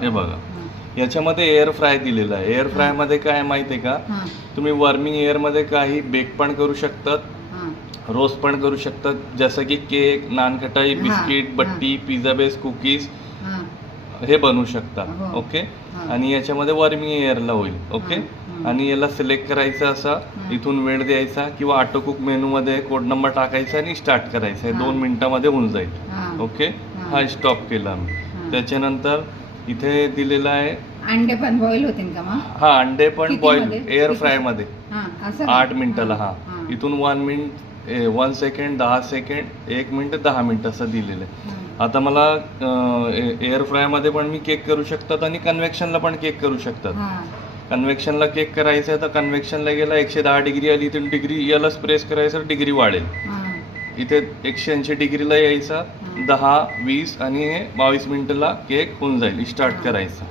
हे बघा, याच्यामध्ये एअर फ्राय दिलेला आहे. एअर फ्राय मध्ये काय माहिती आहे का, तुम्ही वॉर्मिंग एअर मध्ये काही बेक पण करू शकतात, रोस्ट पण करू शकतात, जसं की केक, नानकटाई, बिस्किट, बट्टी, पिझ्झा बेस, कुकीज हे बनवू शकता. ओके. आणि याच्यामध्ये वॉर्मिंग एअरला होईल. ओके. आणि याला सिलेक्ट करायचं, असा इथून वेळ द्यायचा किंवा ऑटो कुक मेनू मध्ये कोड नंबर टाकायचा आणि स्टार्ट करायचा आहे. 2 मिनिटामध्ये होऊन जाईल. ओके. हा स्टॉप केला मी. त्याच्यानंतर इथे दिलेला आहे अंडे पण बॉईल होतील का मग? हा, अंडे पण बॉईल एअर फ्राय मध्ये 8 मिनिटाला. हा, इथून 1 minute, 1 second, 10 second, 1 minute, 10 minute असं दिलेलं आहे. आता मला एअर फ्राय मध्ये पण मी केक करू शकतात आणि कन्व्हेक्शनला पण केक करू शकतात. कन्व्हेक्शनला केक करायचं आहे तर कन्व्हेक्शनला गेला 110 डिग्री आली तर डिग्री यालाच प्रेस करायचं, डिग्री वाढेल. इथे 180 डिग्रीला यायचा, 10, 20 आणि 22 मिनिटाला केक होऊन जाईल. स्टार्ट करायचा.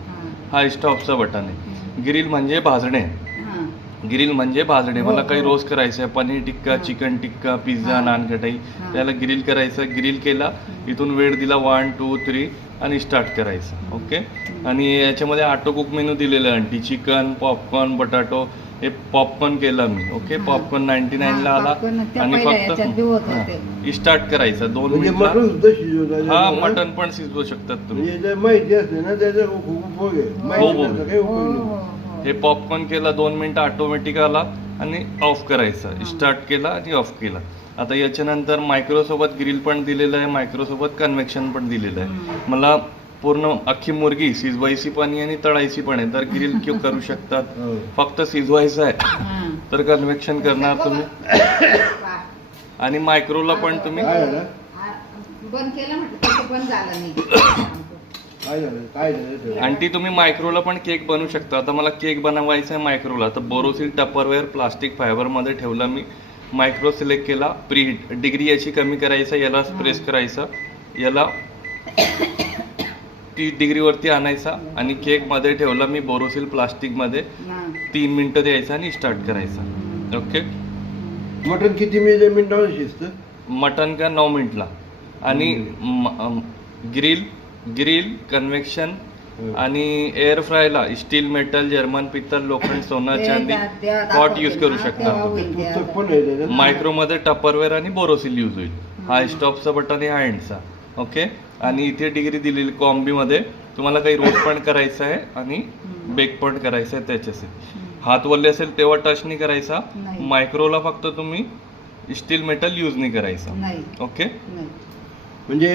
हा स्टॉपचं बटन आहे. ग्रिल म्हणजे भाजणे. ग्रिल म्हणजे भाजणे. मला काही रोस्ट करायचं आहे, पनीर टिक्का, चिकन टिक्का, पिझ्झा, नानकटाई, त्याला ग्रिल करायचं. ग्रिल केला, इथून वेळ दिला 1, 2, 3 आणि स्टार्ट करायचं. ओके. आणि याच्यामध्ये ऑटो कुक मेनू दिलेला आहे. चिकन, पॉपकॉर्न, बटाटो. हे पॉपकॉर्न केलं मी. ओके. पॉपकॉर्न 99ला आला आणि फक्त स्टार्ट करायचं 2 मिनिटला. हा, मटन पण शिजवू शकतात तुम्ही. हे पॉपकॉर्न केला 2 मिनिटं, ऑटोमॅटिक आला आणि ऑफ करायचा. स्टार्ट केला आणि ऑफ केला. आता याच्यानंतर मायक्रोसोबत ग्रिल पण दिलेलं आहे, मायक्रोसोबत कन्व्हेक्शन पण दिलेलं आहे. मला पूर्ण अख्खी मुर्गी शिजवायची पण आणि तळायची पण आहे, तर ग्रिल करू शकतात. फक्त शिजवायचं आहे तर कन्व्हेक्शन करणार तुम्ही. आणि मायक्रोला पण तुम्ही आणि तुम्ही मायक्रोला पण केक बनवू शकता. आता मला केक बनवायचा आहे मायक्रोला, तर बोरोसिल टपरवेअर प्लास्टिक फायबरमध्ये ठेवला मी. मायक्रो सिलेक्ट केला, प्रीहीट डिग्री याची कमी करायचा, याला प्रेस करायचा, याला 30 डिग्रीवरती आणायचा आणि केकमध्ये ठेवला मी बोरोसिल प्लास्टिकमध्ये. 3 मिनिटं द्यायचा आणि स्टार्ट करायचा. ओके. मटन किती मिनिटावर शिजतं? मटन का 9 मिनिटला. आणि ग्रिल कन्व्हेक्शन आणि एअर फ्रायला स्टील, मेटल, जर्मन पित्तल, लोखंड, सोना, चांदी पॉट यूज करू शकता. मायक्रोमध्ये टपरवेअर आणि बोरोसिल यूज होईल. हा स्टॉपचा बटन आहे, हा एंडचा. ओके. आणि इथे डिग्री दिलेली कॉम्बीमध्ये. तुम्हाला काही रोस्ट पण करायचं आहे आणि बेक पण करायचं आहे. त्याच्यासाठी हात वल्ले असेल तेव्हा टच नाही करायचा. मायक्रोला फक्त तुम्ही स्टील, मेटल यूज नाही करायचा. ओके. म्हणजे